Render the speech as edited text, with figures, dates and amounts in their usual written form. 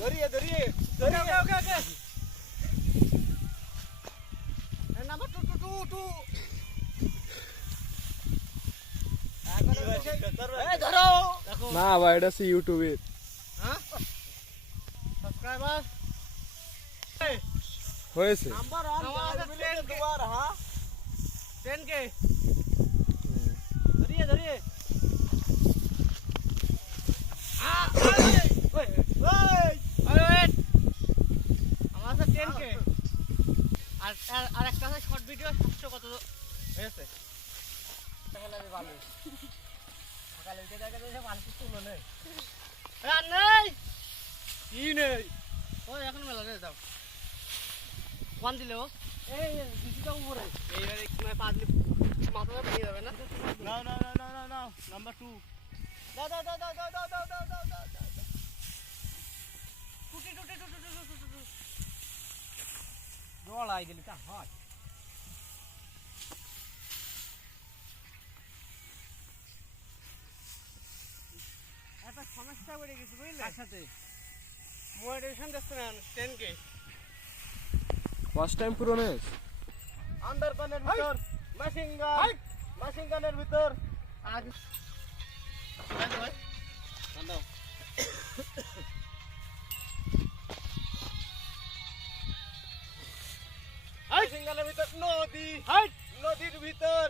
ধরিয়ে ধরিয়ে ওকে ওকে okay number 2 এই ধরো দেখো না ভাই এটা সি ইউটিউবে হ্যাঁ সাবস্ক্রাইবার হয়েছে নাম্বার আমার কাছে 10 দুবার হ্যাঁ 10 কে ধরিয়ে ধরিয়ে ওই ওয়েট আমার কাছে 10 কে আর একটা আছে শর্ট ভিডিও 700 কত হয়েছে তাহলে ভালো সকালে উঠে দেখা যায় মানুষ তুলো নেই আর নেই কি নেই ওই এখন মেলা রে দাও কোন দিলে ও এই দিশিটা উপরে এইবারে মানে পাঁচ মাথাটা ভেঙে যাবে না নাও নাও নাও নাও নাও নাও নাম্বার 2 দাও দাও দাও দাও দাও দাও দাও দাও দাও দাও দাও টুটি টুটি টুটি টুটি টুটি জল আই গেলি তা হয় একটা সমস্যা বেড়ে গেছে বুঝলে কার সাথে মোটিভেশন দিচ্ছে না 10 কে ফার্স্ট টাইম পুরো নেস আন্ডার গানের ভিতর মেশিন গানের ভিতর আগে ভাই দাও মেশিন গানের ভিতর নদী নদীর ভিতর